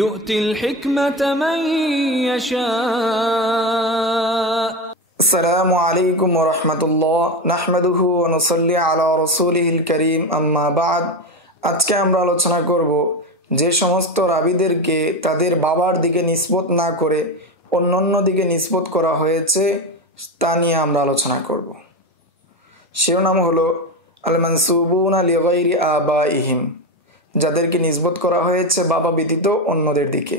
يؤتي الحكمة من يشاء السلام عليكم ورحمة الله نحمده ونصلي على رسوله الكريم أما بعد আজকে আমরা আলোচনা করব যে সমস্ত রাবীদেরকে তাদের বাবার দিকে নিসবত না করে অন্যান্য দিকে নিসবত করা হয়েছে তা নিয়ে আমরা আলোচনা করব। শিরোনাম হলো আল মানসুবুনা লিগাইরি আবাইহিম, যাদেরকে নিসবত করা হয়েছে বাবা ব্যতীত অন্যদের দিকে।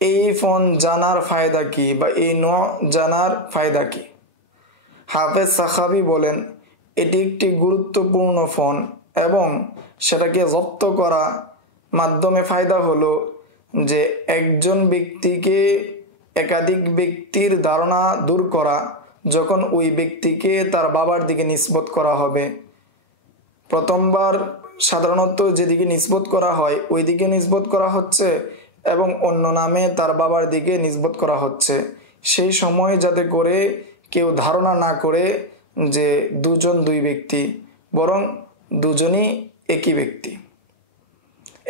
এই ফোন জানার ফায়দা কি বা এই জানার ফায়দা কি? হাফেজ সাখাবি বলেন, এটি একটি গুরুত্বপূর্ণ ফোন এবং সেটাকে জব্দ করা মাধ্যমে ফায়দা হলো যে একজন ব্যক্তিকে একাধিক ব্যক্তির ধারণা দূর করা যখন ওই ব্যক্তিকে তার বাবার দিকে নিসবত করা হবে। প্রথমবার সাধারণত যেদিকে নিসবত করা হয় ওই দিকে নিসবত করা হচ্ছে এবং অন্য নামে তার বাবার দিকে নিসবত করা হচ্ছে। সেই সময় যাতে করে কেউ ধারণা না করে যে দুজন দুই ব্যক্তি, বরং দুজনই একই ব্যক্তি।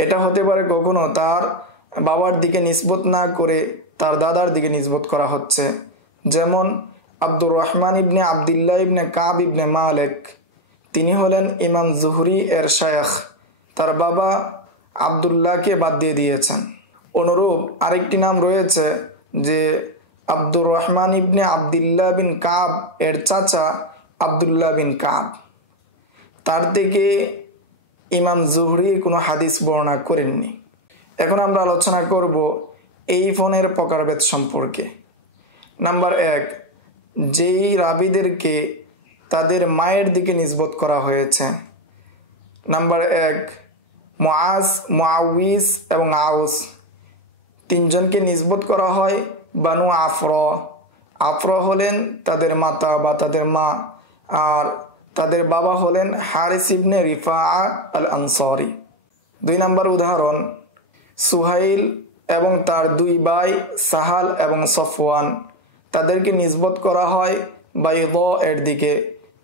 এটা হতে পারে কখনো তার বাবার দিকে নিসবত না করে তার দাদার দিকে নিসবত করা হচ্ছে, যেমন আব্দুর রহমান ইবনে আবদুল্লাহ ইবনে কাব ইবনে মালিক, তিনি হলেন ইমাম জুহরি এর শায়খ, তার বাবা আবদুল্লাহকে বাদ দিয়ে দিয়েছেন। অনুরূপ আরেকটি নাম রয়েছে যে আব্দুর রহমান ইবনে আবদুল্লাহ বিন কাব এর চাচা আবদুল্লাহ বিন কাব, তার থেকে ইমাম জুহরি কোনো হাদিস বর্ণনা করেননি। এখন আমরা আলোচনা করব এই ফোনের প্রকারভেদ সম্পর্কে। নাম্বার 1, যেই রাবীদেরকে তাদের মায়ের দিকে নিসবত করা হয়েছে। নাম্বার 1, মুআজ, মুআউইজ এবং আউস, তিনজনকে নিসবত করা হয় বানু আফর। আফর হলেন তাদের মাতা বা তাদের মা, আর তাদের বাবা হলেন হারিস ইবনে রিফা আল আনসারি। 2 নম্বর উদাহরণ, সুহাইল এবং তার 2 ভাই সাহাল এবং সফওয়ান, তাদেরকে নিসবত করা হয় বাইদ এর দিকে।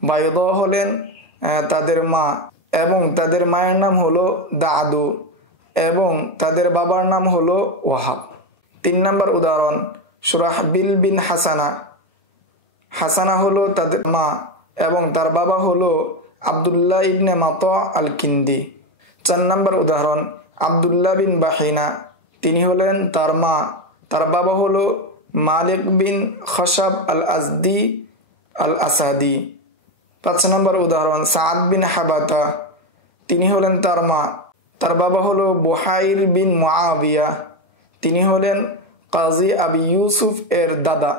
বাইদ হলেন তাদের মা এবং তাদের মায়ের নাম হলো দাদু এবং তাদের বাবার নাম হলো ওয়াহাব। 3 নম্বর উদাহরণ, সুরাহবিল বিন হাসানা। হাসানা হলো তাদের মা এবং তার বাবা হলো আবদুল্লাহ ইবনে মাতা আল কিন্দি। 4 নম্বর উদাহরণ, আবদুল্লাহ বিন বাহিনা, তিনি হলেন তার মা, তার বাবা হলো মালিক বিন খসাব আল আজদি আল আসাদি। 5 নম্বর উদাহরণ, সাদ বিন হাবাতা, তিনি হলেন তার মা, তার বাবা হলো বুহাইর বিন মুআবিয়া, তিনি হলেন কাজী আবি ইউসুফ এর দাদা।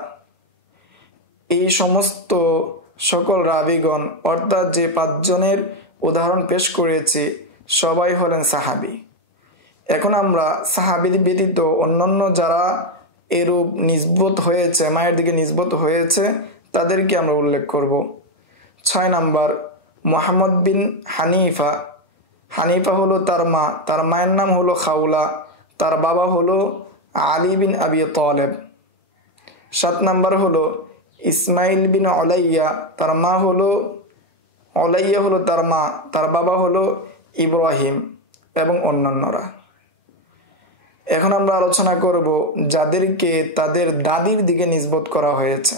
এই সমস্ত সকল রাবীগণ অর্থাৎ যে 5 জনের উদাহরণ পেশ করেছি সবাই হলেন সাহাবী। এখন আমরা সাহাবী ব্যতীত অন্যান্য যারা এরূপ নিসবত হয়েছে, মায়ের দিকে নিসবত হয়েছে, তাদেরকে আমরা উল্লেখ করব। 6 নম্বর, মুহাম্মদ বিন হানিফা। হানিফা হলো তার মা, তার মায়ের নাম হলো খাউলা, তার বাবা হলো আলী বিন আবি তালেব। 7 নম্বর হলো ইসমাইল বিন উলাইয়া, তার মা হলো উলাইয়া হলো তার মা, তার বাবা হলো ইব্রাহিম এবং অন্যান্যরা। এখন আমরা আলোচনা করব যাদেরকে তাদের দাদির দিকে নিসবত করা হয়েছে।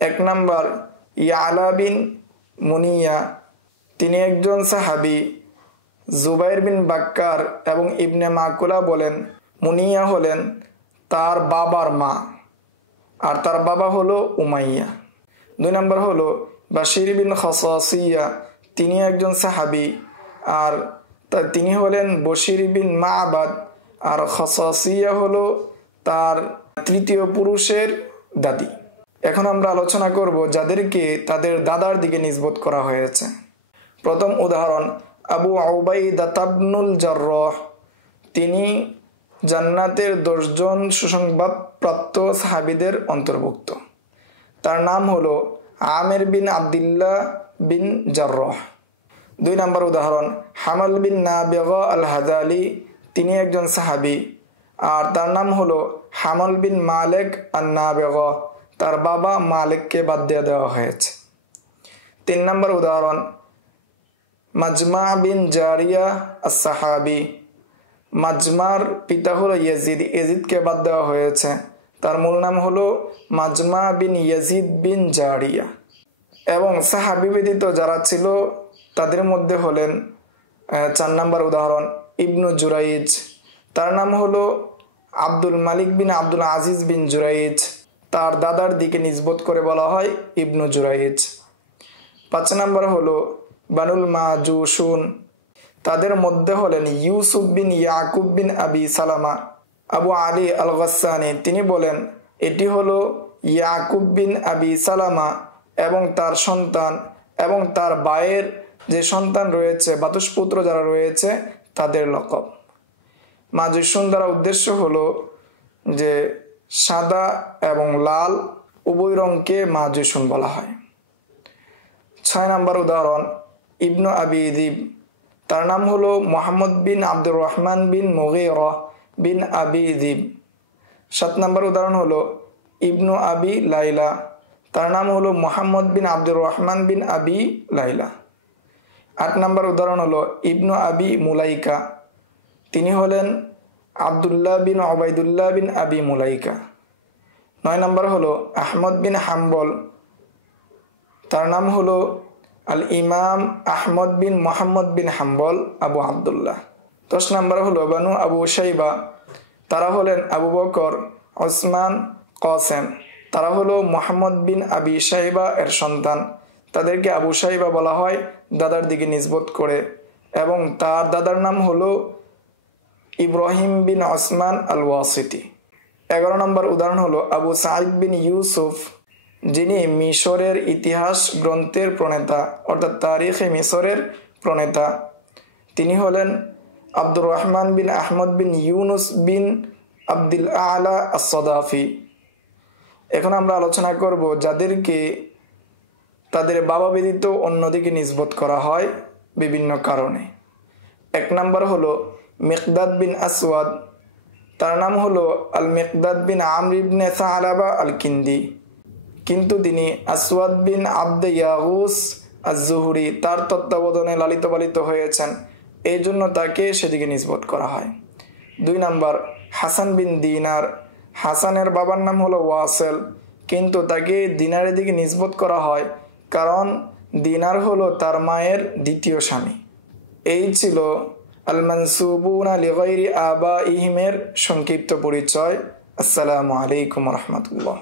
1 নম্বর, ইয়ালা বিন মুনিয়া, তিনি একজন সাহাবী। জুবাইর বিন বাক্কার এবং ইবনে মাকুলা বলেন মুনিয়া হলেন তার বাবার মা আর তার বাবা হলো উমাইয়া। 2 নম্বর হলো বাশির বিন খসাসিয়া, তিনি একজন সাহাবী আর তিনি হলেন বশির বিন মা'বাদ, আর খসাসিয়া হলো তার 3য় পুরুষের দাদি। এখন আমরা আলোচনা করব যাদেরকে তাদের দাদার দিকে নিসবত করা হয়েছে। প্রথম উদাহরণ, আবু উবাইদা ইবনুল জাররাহ, তিনি জান্নাতের 10 জন সুসংবাদ প্রাপ্ত সাহাবীদের অন্তর্ভুক্ত। তার নাম হলো আমির বিন আবদুল্লাহ বিন জাররাহ। 2 নম্বর উদাহরণ, হামাল বিন নাবিগা আল হাদালি, তিনি একজন সাহাবী আর তার নাম হলো হামাল বিন মালিক আন নাবিগা, তার বাবা মালিককে বাদ দিয়ে দেওয়া হয়েছে। 3 নম্বর উদাহরণ, মাজমা বিন জারিয়া আস-সাহাবী। মাজমার পিতা হলো ইয়াজিদ, ইয়াজিদকে বাদ দেওয়া হয়েছে, তার মূল নাম হলো মাজমা বিন ইয়াজিদ বিন জারিয়া। এবং সাহাবী ব্যতীত যারা ছিল তাদের মধ্যে হলেন 4 নম্বর উদাহরণ ইবনু জুরাইজ, তার নাম হলো আব্দুল মালিক বিন আব্দুল আজিজ বিন জুরাইজ, তার দাদার দিকে নিসবত করে বলা হয় ইবনু জুরাইজ। 5 নম্বর হলো বানুল মাজুশুন, তাদের মধ্যে হলেন ইউসুফ বিন ইয়াকুব বিন আবি সালামা। আবু আলী আল গাসসানি তিনি বলেন এটি হলো ইয়াকুব বিন আবি সালামা এবং তার সন্তান এবং তার ভাইয়ের যে সন্তান রয়েছে, বাতুসপুত্র যারা রয়েছে তাদের লকব। মাজুশুন দ্বারা উদ্দেশ্য হলো যে সাদা এবং লাল উভয় রঙকে মাজুশুন বলা হয়। 6 নম্বর উদাহরণ ইবনু আবি দিব, তার নাম হলো মোহাম্মদ বিন আব্দুর রহমান বিন মুগীরা বিন আবি দিব। 7 নম্বর উদাহরণ হলো ইবনু আবি লাইলা, তার নাম হলো মোহাম্মদ বিন আব্দুর রহমান বিন আবি লাইলা। 8 নম্বর উদাহরণ হলো ইবনু আবি মুলাইকা, তিনি হলেন আব্দুল্লাহ বিন ওবাইদুল্লাহ বিন আবি মুলাইকা। 9 নম্বর হলো আহমদ বিন হাম্বল, তার নাম হলো আল ইমাম আহমদ বিন মোহাম্মদ বিন হাম্বল আবু আবদুল্লাহ। 10 নম্বর হলো বানু আবু শাইবা, তারা হলেন আবু বকর, ওসমান, কাসেম, তারা হলো মোহাম্মদ বিন আবি শাইবা এর সন্তান, তাদেরকে আবু শাইবা বলা হয় দাদার দিকে নিসবত করে, এবং তার দাদার নাম হলো ইব্রাহিম বিন ওসমান আল ওয়াসিতি। 11 নম্বর উদাহরণ হলো আবু সাঈদ বিন ইউসুফ, যিনি মিশরের ইতিহাস গ্রন্থের প্রণেতা অর্থাৎ তারিখে মিশরের প্রণেতা, তিনি হলেন আব্দুর রহমান বিন আহমদ বিন ইউনুস বিন আব্দুল আলা আস-সাদাফি। এখন আমরা আলোচনা করব যাদেরকে তাদের বাবা ব্যতীত অন্যদিকে নিসবত করা হয় বিভিন্ন কারণে। 1 নম্বর হলো মিকদাদ বিন আসওয়াদ, তার নাম হলো আল মিকদাদ বিন আমর ইবনে সালাবা আল কিন্দি, কিন্তু তিনি আসওয়াদ বিন আব্দে ইয়াগুস আজ-জুহরি তার তত্ত্বাবধানে লালিত পালিত হয়েছেন, এই জন্য তাকে সেদিকে নিসবত করা হয়। 2 নম্বর হাসান বিন দিনার, হাসানের বাবার নাম হলো ওয়াসেল, কিন্তু তাকে দিনারের দিকে নিসবত করা হয় কারণ দিনার হলো তার মায়ের দ্বিতীয় স্বামী। এই ছিল আল মানসুবুনা লিগাইরি আবাইহিমের সংক্ষিপ্ত পরিচয়। আসসালামু আলাইকুম ওয়া রাহমাতুল্লাহ।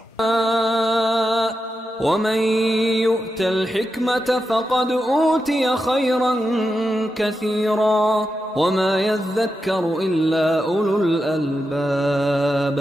ومن يؤت الحكمة فقد أوتي خيرا كثيرا وما يذكر إلا أولو الألباب